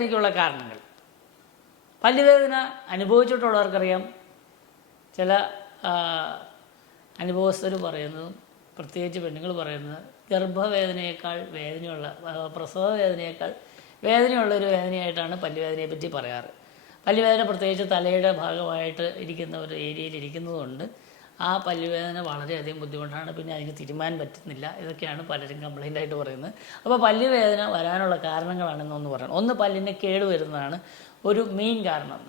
പല്ലുവേദനയ്ക്കുള്ള കാരണങ്ങൾ. പല്ലുവേദന അനുഭവിച്ചിട്ടുള്ളവർക്കറിയാം. ചില അനുഭവസ്ഥർ പറയുന്നതും പ്രത്യേകിച്ച് പെണ്ണുങ്ങൾ പറയുന്നത് ഗർഭവേദനയേക്കാൾ വേദനയുള്ള, പ്രസവ വേദനയേക്കാൾ വേദനയുള്ളൊരു വേദനയായിട്ടാണ് പല്ലുവേദനയെ പറ്റി പറയാറ്. പല്ലുവേദന പ്രത്യേകിച്ച് തലയുടെ ഭാഗമായിട്ട് ഇരിക്കുന്ന ഒരു ഏരിയയിൽ ഇരിക്കുന്നതുകൊണ്ട് ആ പല്ലുവേദന വളരെയധികം ബുദ്ധിമുട്ടാണ്. പിന്നെ അതിന് തിരുമാൻ പറ്റുന്നില്ല. ഇതൊക്കെയാണ് പലരും കംപ്ലൈൻ്റായിട്ട് പറയുന്നത്. അപ്പോൾ പല്ലുവേദന വരാനുള്ള കാരണങ്ങളാണെന്നൊന്ന് പറയണം. ഒന്ന്, പല്ലിന് കേട് വരുന്നതാണ് ഒരു മെയിൻ കാരണം.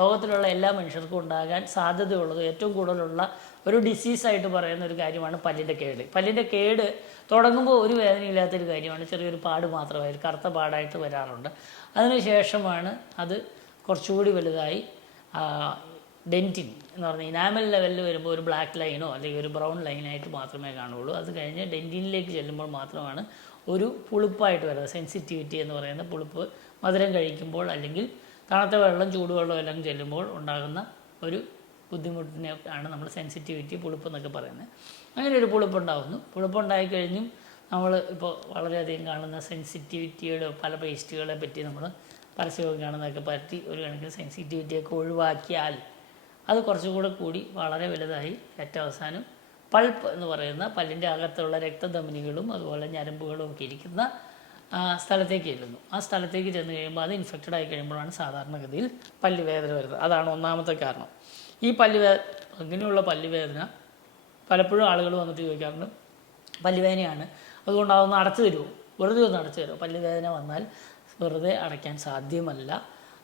ലോകത്തിലുള്ള എല്ലാ മനുഷ്യർക്കും ഉണ്ടാകാൻ സാധ്യതയുള്ളത് ഏറ്റവും കൂടുതലുള്ള ഒരു ഡിസീസായിട്ട് പറയുന്ന ഒരു കാര്യമാണ് പല്ലിൻ്റെ കേട്. പല്ലിൻ്റെ കേട് തുടങ്ങുമ്പോൾ ഒരു വേദനയില്ലാത്തൊരു കാര്യമാണ്. ചെറിയൊരു പാട് മാത്രമായിട്ട് കറുത്ത പാടായിട്ട് വരാറുണ്ട്. അതിനുശേഷമാണ് അത് കുറച്ചുകൂടി വലുതായി ഡെൻറ്റിൻ എന്ന് പറഞ്ഞാൽ ഇനാമൽ ലെവലിൽ വരുമ്പോൾ ഒരു ബ്ലാക്ക് ലൈനോ അല്ലെങ്കിൽ ഒരു ബ്രൗൺ ലൈനായിട്ട് മാത്രമേ കാണുകയുള്ളൂ. അത് കഴിഞ്ഞ് ഡെൻറ്റിനിലേക്ക് ചെല്ലുമ്പോൾ മാത്രമാണ് ഒരു പുളിപ്പായിട്ട് വരുന്നത്. സെൻസിറ്റിവിറ്റി എന്ന് പറയുന്ന പുളിപ്പ് മധുരം കഴിക്കുമ്പോൾ അല്ലെങ്കിൽ തണുത്ത വെള്ളം ചൂടുവെള്ളം എല്ലാം ചെല്ലുമ്പോൾ ഉണ്ടാകുന്ന ഒരു ബുദ്ധിമുട്ടിനെ ആണ് നമ്മൾ സെൻസിറ്റിവിറ്റി, പുളിപ്പ് എന്നൊക്കെ പറയുന്നത്. അങ്ങനെ ഒരു പുളിപ്പുണ്ടാകുന്നു. പുളിപ്പുണ്ടായിക്കഴിഞ്ഞും നമ്മൾ ഇപ്പോൾ വളരെയധികം കാണുന്ന സെൻസിറ്റിവിറ്റിയുടെ പല പേസ്റ്റുകളെ പറ്റി നമ്മൾ പരസ്യമൊക്കെ കാണുന്നതൊക്കെ പറ്റി ഒരു കണക്കിന് സെൻസിറ്റിവിറ്റിയൊക്കെ ഒഴിവാക്കിയാൽ അത് കുറച്ചുകൂടെ കൂടി വളരെ വലുതായി ഏറ്റവും അവസാനം പൾപ്പ് എന്ന് പറയുന്ന പല്ലിൻ്റെ അകത്തുള്ള രക്തധമനികളും അതുപോലെ ഞരമ്പുകളും ഒക്കെ ഇരിക്കുന്ന സ്ഥലത്തേക്ക് ചെല്ലുന്നു. ആ സ്ഥലത്തേക്ക് ചെന്ന് കഴിയുമ്പോൾ അത് ഇൻഫെക്റ്റഡ് ആയി കഴിയുമ്പോഴാണ് സാധാരണഗതിയിൽ പല്ലുവേദന വരുന്നത്. അതാണ് ഒന്നാമത്തെ കാരണം. ഈ ഇങ്ങനെയുള്ള പല്ലുവേദന പലപ്പോഴും ആളുകൾ വന്നിട്ട് ചോദിക്കാറുണ്ട്, പല്ലുവേദനയാണ്, അതുകൊണ്ട് അതൊന്ന് അടച്ചു തരുമോ, വെറുതെ ഒന്ന് അടച്ചു തരുമോ? പല്ലുവേദന വന്നാൽ വെറുതെ അടയ്ക്കാൻ സാധ്യമല്ല.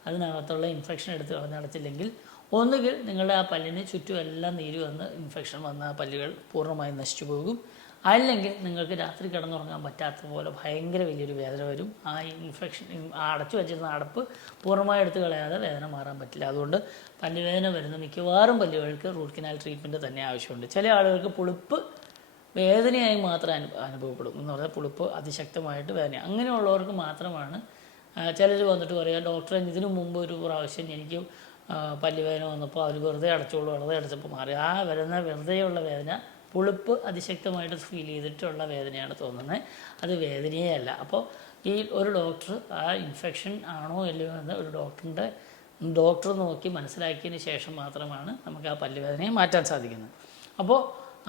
അതിനകത്തുള്ള ഇൻഫെക്ഷൻ എടുത്ത് അടച്ചില്ലെങ്കിൽ ഒന്നുകിൽ നിങ്ങളുടെ ആ പല്ലിന് ചുറ്റും എല്ലാം നീര് വന്ന് ഇൻഫെക്ഷൻ വന്ന ആ പല്ലുകൾ പൂർണ്ണമായും നശിച്ചു പോകും. അല്ലെങ്കിൽ നിങ്ങൾക്ക് രാത്രി കിടന്നുറങ്ങാൻ പറ്റാത്ത പോലെ ഭയങ്കര വലിയൊരു വേദന വരും. ആ ഇൻഫെക്ഷൻ അടച്ചു വെച്ചിരുന്ന അടപ്പ് പൂർണ്ണമായി എടുത്ത് കളയാതെ വേദന മാറാൻ പറ്റില്ല. അതുകൊണ്ട് പല്ലുവേദന വരുന്ന മിക്കവാറും പല്ലുകൾക്ക് റൂട്ട് കനാൽ ട്രീറ്റ്മെൻറ്റ് തന്നെ ആവശ്യമുണ്ട്. ചില ആളുകൾക്ക് പുളിപ്പ് വേദനയായി മാത്രം അനുഭവപ്പെടും എന്ന് പറഞ്ഞാൽ പുളിപ്പ് അതിശക്തമായിട്ട് വേദന. അങ്ങനെയുള്ളവർക്ക് മാത്രമാണ് ചിലർ വന്നിട്ട് പറയുക, ഡോക്ടറെ ഇതിനു മുമ്പ് ഒരു പ്രാവശ്യം എനിക്ക് പല്ലുവേദന വന്നപ്പോൾ അവർ വെറുതെ അടച്ചപ്പോൾ മാറി. ആ വരുന്ന വെറുതെയുള്ള വേദന പുളിപ്പ് അതിശക്തമായിട്ട് ഫീൽ ചെയ്തിട്ടുള്ള വേദനയാണ് തോന്നുന്നത്, അത് വേദനയേ അല്ല. അപ്പോൾ ഈ ഒരു ഡോക്ടർ ആ ഇൻഫെക്ഷൻ ആണോ അല്ലയോ എന്ന് ഒരു ഡോക്ടർ നോക്കി മനസ്സിലാക്കിയതിന് ശേഷം മാത്രമാണ് നമുക്ക് ആ പല്ലുവേദനയെ മാറ്റാൻ സാധിക്കുന്നത്. അപ്പോൾ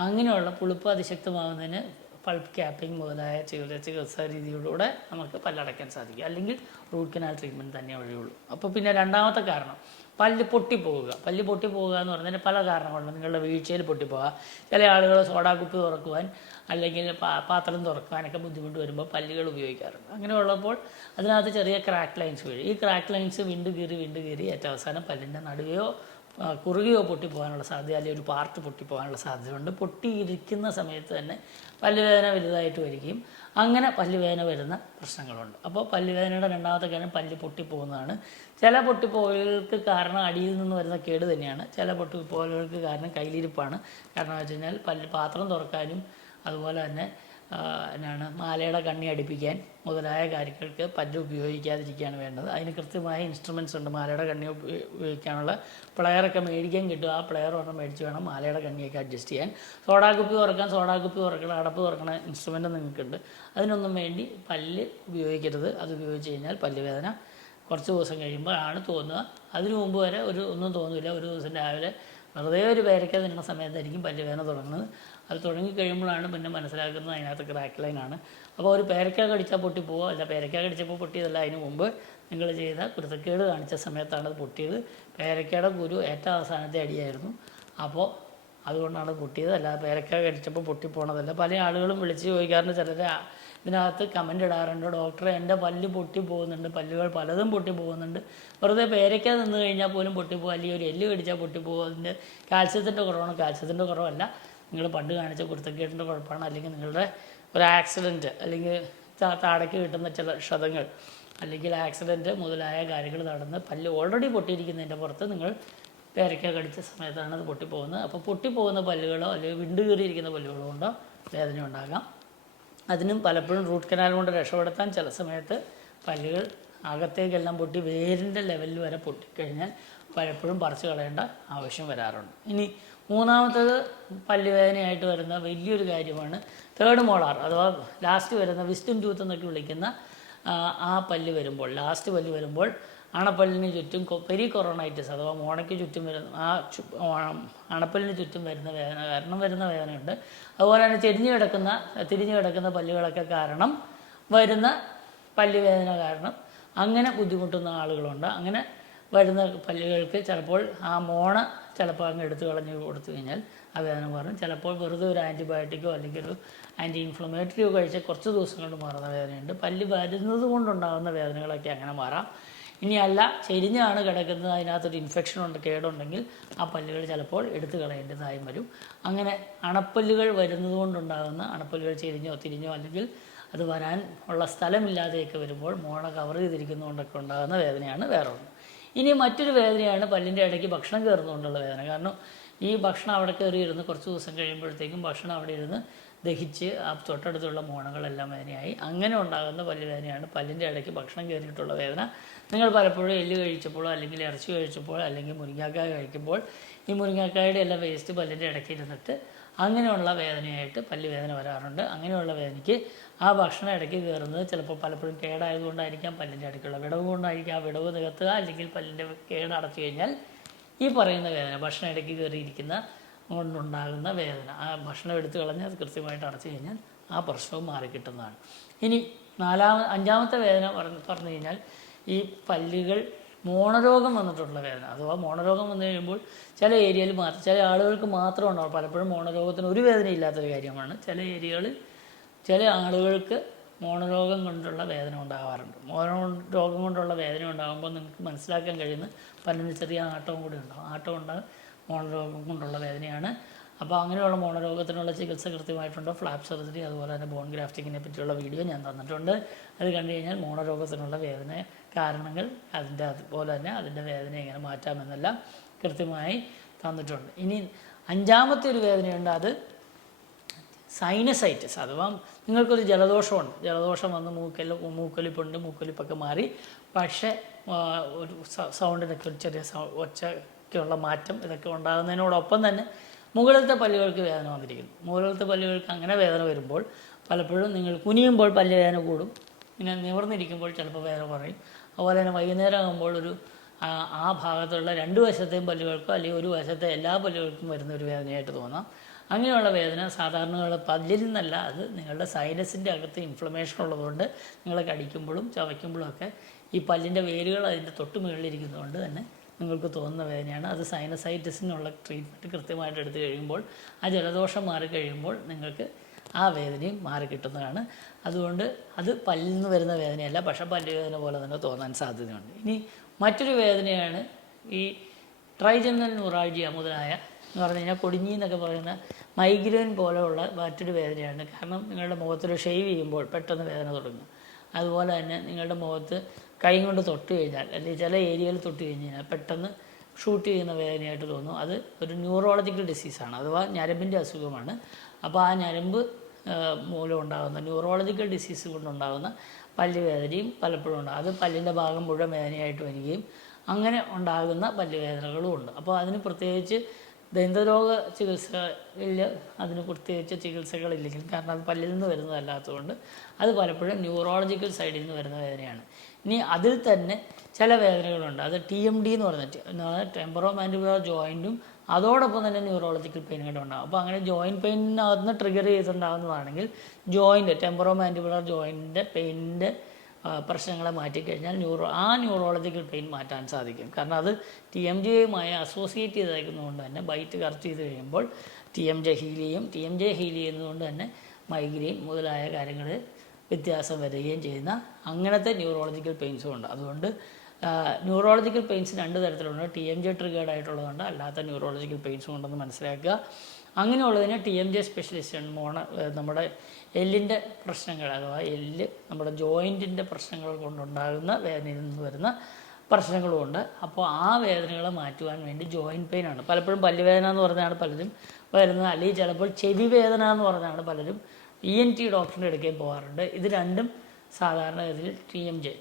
അങ്ങനെയുള്ള പുളിപ്പ് അതിശക്തമാകുന്നതിന് പൾപ്പ് ക്യാപ്പിംഗ് മുതലായ ചികിത്സാ രീതിയിലൂടെ നമുക്ക് പല്ലടയ്ക്കാൻ സാധിക്കും. അല്ലെങ്കിൽ റൂട്ട് കനാൽ ട്രീറ്റ്മെൻറ്റ് തന്നെ വഴിയുള്ളൂ. അപ്പോൾ പിന്നെ രണ്ടാമത്തെ കാരണം പല്ല് പൊട്ടിപ്പോവുക. പല്ല് പൊട്ടിപ്പോവുക എന്ന് പറഞ്ഞാൽ പല കാരണങ്ങളുണ്ട്. നിങ്ങളുടെ വീഴ്ചയിൽ പൊട്ടിപ്പോവുക. ചില ആളുകൾ സോഡാക്കുപ്പി തുറക്കുവാൻ അല്ലെങ്കിൽ പാത്രം തുറക്കാനൊക്കെ ബുദ്ധിമുട്ട് വരുമ്പോൾ പല്ലുകൾ ഉപയോഗിക്കാറുണ്ട്. അങ്ങനെയുള്ളപ്പോൾ അതിനകത്ത് ചെറിയ ക്രാക്ക് ലൈൻസ് വീഴും. ഈ ക്രാക്ക് ലൈൻസ് വിണ്ട് കീറി ഏറ്റവും അവസാനം പല്ലിൻ്റെ നടുകയോ കുറുകയോ പൊട്ടിപ്പോകാനുള്ള സാധ്യത, അല്ലെങ്കിൽ ഒരു പാർട്ട് പൊട്ടിപ്പോകാനുള്ള സാധ്യതയുണ്ട്. പൊട്ടിയിരിക്കുന്ന സമയത്ത് തന്നെ പല്ലുവേദന വലുതായിട്ട് വരികയും അങ്ങനെ പല്ലുവേദന വരുന്ന പ്രശ്നങ്ങളുണ്ട്. അപ്പോൾ പല്ലുവേദനയുടെ രണ്ടാമത്തെ കാര്യം പല്ല് പൊട്ടിപ്പോകുന്നതാണ്. ചില പൊട്ടിപ്പോകലുകൾക്ക് കാരണം അടിയിൽ നിന്ന് വരുന്ന കേട് തന്നെയാണ്. ചില പൊട്ടിപ്പോകലുകൾക്ക് കാരണം കയ്യിലിരിപ്പാണ്. കാരണം വെച്ച് കഴിഞ്ഞാൽ പാത്രം തുറക്കാനും അതുപോലെ തന്നെ മാലയുടെ കണ്ണി അടുപ്പിക്കാൻ മുതലായ കാര്യങ്ങൾക്ക് പല്ല് ഉപയോഗിക്കാതിരിക്കുകയാണ് വേണ്ടത്. അതിന് കൃത്യമായ ഇൻസ്ട്രുമെൻറ്റ്സ് ഉണ്ട്. മാലയുടെ കണ്ണി ഉപയോഗിക്കാനുള്ള പ്ലെയറൊക്കെ മേടിക്കാൻ കിട്ടും. ആ പ്ലെയർ ഒരെണ്ണം മേടിച്ച് വേണം മാലയുടെ കണ്ണിയൊക്കെ അഡ്ജസ്റ്റ് ചെയ്യാൻ. സോഡാക്കുപ്പി തുറക്കണം, അടപ്പ് തുറക്കണ ഇൻസ്ട്രുമെൻറ്റ് നിങ്ങൾക്കുണ്ട്. അതിനൊന്നും വേണ്ടി പല്ല് ഉപയോഗിക്കരുത്. അത് ഉപയോഗിച്ച് കഴിഞ്ഞാൽ പല്ലുവേദന കുറച്ച് ദിവസം കഴിയുമ്പോൾ ആണ് തോന്നുക. അതിനു മുമ്പ് വരെ ഒന്നും തോന്നില്ല. ഒരു ദിവസം രാവിലെ വെറുതെ ഒരു പേരയ്ക്ക തിന്നുന്ന സമയത്തായിരിക്കും പല്ലുവേദന തുടങ്ങുന്നത്. അത് തുടങ്ങിക്കഴിയുമ്പോഴാണ് പിന്നെ മനസ്സിലാക്കുന്നത് അതിനകത്ത് ക്രാക്ക് ലൈനാണ്. അപ്പോൾ ഒരു പേരയ്ക്ക കടിച്ചാൽ പൊട്ടിപ്പോവുക, അല്ല പേരയ്ക്ക കടിച്ചപ്പോൾ പൊട്ടിയതല്ല. അതിന് മുമ്പ് നിങ്ങൾ ചെയ്ത കുരുത്തക്കേട് കാണിച്ച സമയത്താണ് അത് പൊട്ടിയത്. പേരയ്ക്കയുടെ കുരു ഏറ്റവും അവസാനത്തെ അടിയായിരുന്നു. അപ്പോൾ അതുകൊണ്ടാണ് പൊട്ടിയത്, അല്ല പേരയ്ക്ക കടിച്ചപ്പോൾ പൊട്ടിപ്പോണതല്ല. പല ആളുകളും വിളിച്ച് ചോദിക്കാറുണ്ട്. ചിലർ ഇതിനകത്ത് കമൻ്റ് ഇടാറുണ്ട്, ഡോക്ടറെ എൻ്റെ പല്ല് പൊട്ടിപ്പോകുന്നുണ്ട്, പല്ലുകൾ പലതും പൊട്ടിപ്പോകുന്നുണ്ട്, വെറുതെ പേരയ്ക്ക നിന്ന് കഴിഞ്ഞാൽ പോലും പൊട്ടിപ്പോകും, അല്ലെങ്കിൽ ഒരു എല്ല് കടിച്ചാൽ പൊട്ടിപ്പോകും, അതിൻ്റെ കാൽസ്യത്തിൻ്റെ കുറവാണ്. കാൽസ്യത്തിൻ്റെ കുറവല്ല, നിങ്ങൾ പണ്ട് കാണിച്ച കുരുത്തക്കേടിൻ്റെ കുഴപ്പമാണ്. അല്ലെങ്കിൽ നിങ്ങളുടെ ഒരു ആക്സിഡൻറ്റ്, അല്ലെങ്കിൽ താടയ്ക്ക് കിട്ടുന്ന ചില ക്ഷതങ്ങൾ, അല്ലെങ്കിൽ ആക്സിഡൻറ്റ് മുതലായ കാര്യങ്ങൾ നടന്ന് പല്ല് ഓൾറെഡി പൊട്ടിയിരിക്കുന്നതിൻ്റെ പുറത്ത് നിങ്ങൾ പേരയ്ക്ക കടിച്ച സമയത്താണ് അത് പൊട്ടിപ്പോകുന്നത്. അപ്പോൾ പൊട്ടിപ്പോകുന്ന പല്ലുകളോ അല്ലെങ്കിൽ വിണ്ടുകീറിയിരിക്കുന്ന പല്ലുകളോ കൊണ്ടോ വേദന ഉണ്ടാകാം. അതിനും പലപ്പോഴും റൂട്ട് കനാൽ കൊണ്ട് രക്ഷപ്പെടുത്താൻ ചില സമയത്ത് പല്ലുകൾ അകത്തേക്കെല്ലാം പൊട്ടി വേരിൻ്റെ ലെവലിൽ വരെ പൊട്ടിക്കഴിഞ്ഞാൽ പലപ്പോഴും പറിച്ചു കളയേണ്ട ആവശ്യം വരാറുണ്ട്. ഇനി മൂന്നാമത്തേത് പല്ലുവേദനയായിട്ട് വരുന്ന വലിയൊരു കാര്യമാണ് തേർഡ് മോളാർ, അഥവാ ലാസ്റ്റ് വരുന്ന വിസ്ഡം ടൂത്ത് എന്നൊക്കെ വിളിക്കുന്ന ആ പല്ല് വരുമ്പോൾ, ലാസ്റ്റ് പല്ല് വരുമ്പോൾ അണപ്പല്ലിന് ചുറ്റും പെരികൊറോണൈറ്റിസ് അഥവാ മോണയ്ക്ക് ചുറ്റും വരുന്ന അണപ്പല്ലിന് ചുറ്റും വരുന്ന വേദന കാരണം വരുന്ന വേദനയുണ്ട്. അതുപോലെ തന്നെ തിരിഞ്ഞു കിടക്കുന്ന പല്ലുകളൊക്കെ കാരണം വരുന്ന പല്ലുവേദന കാരണം അങ്ങനെ ബുദ്ധിമുട്ടുന്ന ആളുകളുണ്ട്. അങ്ങനെ വരുന്ന പല്ലുകൾക്ക് ചിലപ്പോൾ ആ മോണ ചിലപ്പോൾ അങ്ങ് എടുത്തു കളഞ്ഞ് കൊടുത്തു കഴിഞ്ഞാൽ ആ വേദന മാറും. ചിലപ്പോൾ വെറുതെ ഒരു ആൻറ്റിബയോട്ടിക്കോ അല്ലെങ്കിൽ ഒരു ആൻറ്റി ഇൻഫ്ലമേറ്ററിയോ കഴിച്ച് കുറച്ച് ദിവസം കൊണ്ട് മാറുന്ന വേദനയുണ്ട്. പല്ല് വരുന്നത് കൊണ്ടുണ്ടാകുന്ന വേദനകളൊക്കെ അങ്ങനെ മാറാം. ഇനിയല്ല ചെരിഞ്ഞാണ് കിടക്കുന്നത്, അതിനകത്തൊരു ഇൻഫെക്ഷൻ ഉണ്ട്, കേടുണ്ടെങ്കിൽ ആ പല്ലുകൾ ചിലപ്പോൾ എടുത്തു കളയേണ്ടതായും വരും. അങ്ങനെ അണപ്പല്ലുകൾ വരുന്നത് കൊണ്ടുണ്ടാകുന്ന അണപ്പല്ലുകൾ ചെരിഞ്ഞോ തിരിഞ്ഞോ അല്ലെങ്കിൽ അത് വരാൻ ഉള്ള സ്ഥലമില്ലാതെയൊക്കെ വരുമ്പോൾ മോണ കവർ ചെയ്തിരിക്കുന്നതുകൊണ്ടൊക്കെ ഉണ്ടാകുന്ന വേദനയാണ് വേറെ ഒന്ന്. ഇനി മറ്റൊരു വേദനയാണ് പല്ലിൻ്റെ ഇടയ്ക്ക് ഭക്ഷണം കയറുന്നതുകൊണ്ടുള്ള വേദന. കാരണം ഈ ഭക്ഷണം അവിടെ കയറി ഇരുന്ന് കുറച്ച് ദിവസം കഴിയുമ്പോഴത്തേക്കും ഭക്ഷണം അവിടെ ഇരുന്ന് ദഹിച്ച് ആ തൊട്ടടുത്തുള്ള മോണകളെല്ലാം വേദനയായി. അങ്ങനെ ഉണ്ടാകുന്ന പല്ലുവേദനയാണ് പല്ലിൻ്റെ ഇടയ്ക്ക് ഭക്ഷണം കയറിയിട്ടുള്ള വേദന. നിങ്ങൾ പലപ്പോഴും എല്ല് കഴിച്ചപ്പോഴോ അല്ലെങ്കിൽ ഇറച്ചി കഴിച്ചപ്പോൾ അല്ലെങ്കിൽ മുരിങ്ങാക്കായ കഴിക്കുമ്പോൾ ഈ മുരിങ്ങാക്കായുടെ എല്ലാം വേസ്റ്റ് പല്ലിൻ്റെ ഇടയ്ക്ക് ഇരുന്നിട്ട് അങ്ങനെയുള്ള വേദനയായിട്ട് പല്ലുവേദന വരാറുണ്ട്. അങ്ങനെയുള്ള വേദനയ്ക്ക് ആ ഭക്ഷണം ഇടയ്ക്ക് കയറുന്നത് ചിലപ്പോൾ പലപ്പോഴും കേടായതുകൊണ്ടായിരിക്കാം, പല്ലിൻ്റെ ഇടയ്ക്കുള്ള വിടവ് കൊണ്ടായിരിക്കാം. ആ വിടവ് നികത്തുക അല്ലെങ്കിൽ പല്ലിൻ്റെ കേട് അടച്ചു കഴിഞ്ഞാൽ ഈ പറയുന്ന വേദന, ഭക്ഷണം ഇടയ്ക്ക് കയറിയിരിക്കുന്ന കൊണ്ടുണ്ടാകുന്ന വേദന, ആ ഭക്ഷണം എടുത്തു കളഞ്ഞ് അത് കൃത്യമായിട്ട് അടച്ചു കഴിഞ്ഞാൽ ആ പ്രശ്നവും മാറിക്കിട്ടുന്നതാണ്. ഇനി അഞ്ചാമത്തെ വേദന പറഞ്ഞു കഴിഞ്ഞാൽ ഈ പല്ലുകൾ മോണരോഗം വന്നിട്ടുള്ള വേദന. അഥവാ മോണരോഗം വന്നു കഴിയുമ്പോൾ ചില ഏരിയയിൽ മാത്രം, ചില ആളുകൾക്ക് മാത്രം ഉണ്ടാവും. പലപ്പോഴും മോണരോഗത്തിന് ഒരു വേദന ഇല്ലാത്തൊരു കാര്യമാണ്. ചില ആളുകൾക്ക് മോണരോഗം കൊണ്ടുള്ള വേദന ഉണ്ടാകാറുണ്ട്. മോണരോഗം കൊണ്ടുള്ള വേദന ഉണ്ടാകുമ്പോൾ നിങ്ങൾക്ക് മനസ്സിലാക്കാൻ കഴിയുന്ന പല്ലിന് ചെറിയ ആട്ടവും കൂടി ഉണ്ടാകും. ആട്ടം ഉണ്ടാകും മോണരോഗം കൊണ്ടുള്ള വേദനയാണ്. അപ്പോൾ അങ്ങനെയുള്ള മോണരോഗത്തിനുള്ള ചികിത്സ കൃത്യമായിട്ടുണ്ട്. ഫ്ലാപ്പ് സർജറി അതുപോലെ തന്നെ ബോൺ ഗ്രാഫ്റ്റിങ്ങിനെ പറ്റിയുള്ള വീഡിയോ ഞാൻ തന്നിട്ടുണ്ട്. അത് കണ്ടു കഴിഞ്ഞാൽ മോണരോഗത്തിനുള്ള വേദന കാരണങ്ങൾ അതുപോലെ തന്നെ അതിൻ്റെ വേദന എങ്ങനെ മാറ്റാമെന്നെല്ലാം കൃത്യമായി തന്നിട്ടുണ്ട്. ഇനി അഞ്ചാമത്തെ ഒരു വേദനയുണ്ട്, അത് സൈനസൈറ്റിസ് അഥവാ നിങ്ങൾക്കൊരു ജലദോഷമുണ്ട്. ജലദോഷം വന്ന് മൂക്കൊലിപ്പുണ്ട്, മൂക്കൊലിപ്പൊക്കെ മാറി, പക്ഷേ ഒരു സൗണ്ടിനൊക്കെ ഒരു ചെറിയ ഒച്ചയ്ക്കുള്ള മാറ്റം ഇതൊക്കെ ഉണ്ടാകുന്നതിനോടൊപ്പം തന്നെ മുകളിലത്തെ പല്ലുകൾക്ക് വേദന വന്നിരിക്കുന്നു. മുകളിലത്തെ പല്ലുകൾക്ക് അങ്ങനെ വേദന വരുമ്പോൾ പലപ്പോഴും നിങ്ങൾ കുനിയുമ്പോൾ പല്ല് വേദന കൂടും, പിന്നെ നിവർന്നിരിക്കുമ്പോൾ ചിലപ്പോൾ വേദന കുറയും. അതുപോലെ തന്നെ വൈകുന്നേരം ആകുമ്പോൾ ആ ഭാഗത്തുള്ള രണ്ട് വശത്തെയും പല്ലുകൾക്കോ അല്ലെങ്കിൽ ഒരു വശത്തെ എല്ലാ പല്ലുകൾക്കും വരുന്ന ഒരു വേദനയായിട്ട് തോന്നാം. അങ്ങനെയുള്ള വേദന സാധാരണ പല്ലിൽ നിന്നല്ല, അത് നിങ്ങളുടെ സൈനസിൻ്റെ അകത്ത് ഇൻഫ്ലമേഷൻ ഉള്ളതുകൊണ്ട് നിങ്ങൾ കടിക്കുമ്പോഴും ചവയ്ക്കുമ്പോഴും ഒക്കെ ഈ പല്ലിൻ്റെ വേരുകൾ അതിൻ്റെ തൊട്ട് മുകളിലിരിക്കുന്നതുകൊണ്ട് തന്നെ നിങ്ങൾക്ക് തോന്നുന്ന വേദനയാണ്. അത് സൈനസൈറ്റിസിനുള്ള ട്രീറ്റ്മെൻറ്റ് കൃത്യമായിട്ട് എടുത്തു കഴിയുമ്പോൾ ആ ജലദോഷം മാറിക്കഴിയുമ്പോൾ നിങ്ങൾക്ക് ആ വേദനയും മാറിക്കിട്ടുന്നതാണ്. അതുകൊണ്ട് അത് പല്ലിൽ നിന്ന് വരുന്ന വേദനയല്ല, പക്ഷേ പല്ലുവേദന പോലെ തന്നെ തോന്നാൻ സാധ്യതയുണ്ട്. ഇനി മറ്റൊരു വേദനയാണ് ഈ ട്രൈജെമിനൽ ന്യൂറാൾജിയ മുതലായ എന്ന് പറഞ്ഞു കഴിഞ്ഞാൽ കൊടിഞ്ഞി എന്നൊക്കെ പറയുന്ന മൈഗ്രെയിൻ പോലെയുള്ള മറ്റൊരു വേദനയാണ്. കാരണം നിങ്ങളുടെ മുഖത്തിൽ ഷെയ്വ് ചെയ്യുമ്പോൾ പെട്ടെന്ന് വേദന തുടങ്ങും. അതുപോലെ തന്നെ നിങ്ങളുടെ മുഖത്ത് കൈ കൊണ്ട് തൊട്ട് കഴിഞ്ഞാൽ അല്ലെങ്കിൽ ചില ഏരിയയിൽ തൊട്ട് കഴിഞ്ഞാൽ പെട്ടെന്ന് ഷൂട്ട് ചെയ്യുന്ന വേദനയായിട്ട് തോന്നും. അത് ഒരു ന്യൂറോളജിക്കൽ ഡിസീസാണ്, അഥവാ ഞരമ്പിൻ്റെ അസുഖമാണ്. അപ്പോൾ ആ ഞരമ്പ് മൂലം ഉണ്ടാകുന്ന ന്യൂറോളജിക്കൽ ഡിസീസ് കൊണ്ടുണ്ടാകുന്ന പല്ലുവേദനയും പലപ്പോഴും ഉണ്ടാകും. അത് പല്ലിൻ്റെ ഭാഗം മുഴുവൻ വേദനയായിട്ട് വരികയും അങ്ങനെ ഉണ്ടാകുന്ന പല്ലുവേദനകളും ഉണ്ട്. അപ്പോൾ അതിന് പ്രത്യേകിച്ച് ദന്തരോഗ ചികിത്സയിൽ അതിന് പ്രത്യേകിച്ച് ചികിത്സകളില്ലെങ്കിൽ, കാരണം അത് പല്ലിൽ നിന്ന് വരുന്നതല്ലാത്തതുകൊണ്ട് അത് പലപ്പോഴും ന്യൂറോളജിക്കൽ സൈഡിൽ നിന്ന് വരുന്ന വേദനയാണ്. ഇനി അതിൽ തന്നെ ചില വേദനകളുണ്ട്, അത് TMD എന്ന് പറഞ്ഞിട്ട് ടെമ്പറോ മാൻഡിബുലർ ജോയിൻറ്റും അതോടൊപ്പം തന്നെ ന്യൂറോളജിക്കൽ പെയിൻ കൂടെ ഉണ്ടാകും. അപ്പോൾ അങ്ങനെ ജോയിൻറ്റ് പെയിനകത്ത് ട്രിഗർ ചെയ്തിട്ടുണ്ടാകുന്നതാണെങ്കിൽ ടെമ്പറോ മാൻഡിബുലർ ജോയിൻറ്റിൻ്റെ പെയിനിൻ്റെ പ്രശ്നങ്ങളെ മാറ്റിക്കഴിഞ്ഞാൽ ന്യൂറോളജിക്കൽ പെയിൻ മാറ്റാൻ സാധിക്കും. കാരണം അത് TMJയുമായി അസോസിയേറ്റ് ചെയ്തേക്കുന്നതുകൊണ്ട് തന്നെ ബൈറ്റ് കറക്റ്റ് ചെയ്ത് കഴിയുമ്പോൾ TMJ ഹീൽ ചെയ്യും. TMJ ഹീൽ ചെയ്യുന്നതുകൊണ്ട് തന്നെ മൈഗ്രെയിൻ മുതലായ കാര്യങ്ങൾ വ്യത്യാസം വരികയും ചെയ്യുന്ന അങ്ങനത്തെ ന്യൂറോളജിക്കൽ പെയിൻസും ഉണ്ട്. അതുകൊണ്ട് ന്യൂറോളജിക്കൽ പെയിൻസ് രണ്ട് തരത്തിലുണ്ട്. TMJ ട്രിഗേർഡ് ആയിട്ടുള്ളതുകൊണ്ട് അല്ലാത്ത ന്യൂറോളജിക്കൽ പെയിൻസും ഉണ്ടെന്ന് മനസ്സിലാക്കുക. അങ്ങനെയുള്ളതിന് TMJ സ്പെഷ്യലിസ്റ്റ് നമ്മുടെ എല്ലിൻ്റെ പ്രശ്നങ്ങൾ അഥവാ നമ്മുടെ ജോയിൻറ്റിൻ്റെ പ്രശ്നങ്ങൾ കൊണ്ടുണ്ടാകുന്ന വേദനയിൽ നിന്ന് വരുന്ന പ്രശ്നങ്ങളുമുണ്ട്. അപ്പോൾ ആ വേദനകളെ മാറ്റുവാൻ വേണ്ടി ജോയിൻറ്റ് പെയിനാണ് പലപ്പോഴും പല്ലുവേദന എന്ന് പറഞ്ഞാണ് പലരും വരുന്നത്, അല്ലെങ്കിൽ ചിലപ്പോൾ ചെവി വേദന എന്ന് പറഞ്ഞാണ് പലരും ENT ഡോക്ടറിൻ്റെ അടുക്കൽ പോകാറുണ്ട്. ഇത് രണ്ടും സാധാരണ ഇതിൽ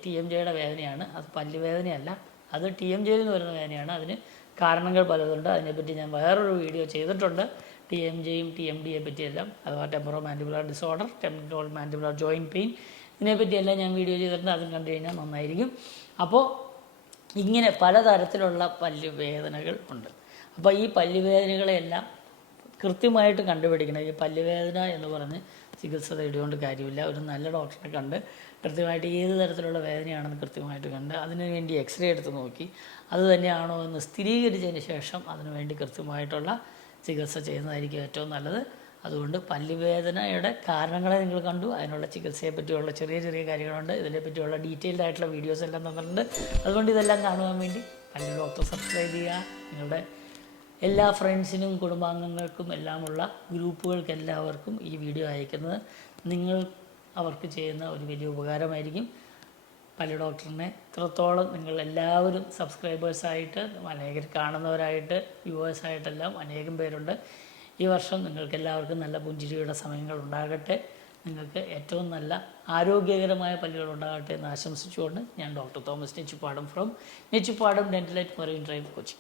TMJയുടെ വേദനയാണ്. അത് പല്ലുവേദനയല്ല, അത് TMJയിൽ നിന്ന് വരുന്ന വേദനയാണ്. അതിന് കാരണങ്ങൾ പലതുണ്ട്. അതിനെപ്പറ്റി ഞാൻ വേറൊരു വീഡിയോ ചെയ്തിട്ടുണ്ട്, TMJയും TMDയെ പറ്റിയെല്ലാം, അഥവാ temporo mandibular disorder, temporo mandibular joint pain. ഇതിനെപ്പറ്റിയെല്ലാം ഞാൻ വീഡിയോ ചെയ്തിട്ടുണ്ട്, അതും കണ്ടു കഴിഞ്ഞാൽ നന്നായിരിക്കും. അപ്പോൾ ഇങ്ങനെ പലതരത്തിലുള്ള പല്ലുവേദനകൾ ഉണ്ട്. അപ്പോൾ ഈ പല്ലുവേദനകളെല്ലാം കൃത്യമായിട്ട് കണ്ടുപിടിക്കണം. ഈ പല്ലുവേദന എന്ന് പറഞ്ഞ് ചികിത്സ തേടിക്കൊണ്ട് കാര്യമില്ല. ഒരു നല്ല ഡോക്ടറെ കണ്ട് കൃത്യമായിട്ട് ഏത് തരത്തിലുള്ള വേദനയാണെന്ന് കൃത്യമായിട്ട് കണ്ട് അതിനു വേണ്ടി എക്സ്റേ എടുത്ത് നോക്കി അത് തന്നെയാണോ എന്ന് സ്ഥിരീകരിച്ചതിന് ശേഷം അതിനുവേണ്ടി കൃത്യമായിട്ടുള്ള ചികിത്സ ചെയ്യുന്നതായിരിക്കും ഏറ്റവും നല്ലത്. അതുകൊണ്ട് പല്ലുവേദനയുടെ കാരണങ്ങളെ നിങ്ങൾ കണ്ടു, അതിനുള്ള ചികിത്സയെ പറ്റിയുള്ള ചെറിയ ചെറിയ കാര്യങ്ങളുണ്ട്, ഇതിനെപ്പറ്റിയുള്ള ഡീറ്റെയിൽഡ് ആയിട്ടുള്ള വീഡിയോസ് എല്ലാം തന്നിട്ടുണ്ട്. അതുകൊണ്ട് ഇതെല്ലാം കാണുവാൻ വേണ്ടി പല്ല് ഡോക്ടർ സബ്സ്ക്രൈബ് ചെയ്യുക. നിങ്ങളുടെ എല്ലാ ഫ്രണ്ട്സിനും കുടുംബാംഗങ്ങൾക്കും എല്ലാമുള്ള ഗ്രൂപ്പുകൾക്ക് എല്ലാവർക്കും ഈ വീഡിയോ അയക്കുന്നത് നിങ്ങൾ അവർക്ക് ചെയ്യുന്ന ഒരു വലിയ ഉപകാരമായിരിക്കും. പല്ല് ഡോക്ടറിനെ ഇത്രത്തോളം നിങ്ങൾ എല്ലാവരും സബ്സ്ക്രൈബേഴ്സായിട്ട്, അനേകം കാണുന്നവരായിട്ട്, വ്യൂവേഴ്സായിട്ടെല്ലാം അനേകം പേരുണ്ട്. ഈ വർഷം നിങ്ങൾക്ക് എല്ലാവർക്കും നല്ല പുഞ്ചിരിയുടെ സമയങ്ങൾ ഉണ്ടാകട്ടെ. നിങ്ങൾക്ക് ഏറ്റവും നല്ല ആരോഗ്യകരമായ പല്ലുകൾ ഉണ്ടാകട്ടെ എന്ന് ആശംസിച്ചുകൊണ്ട് ഞാൻ doctor Thomas Nechippadam from Nechippadam dental at marine drive, Kochi.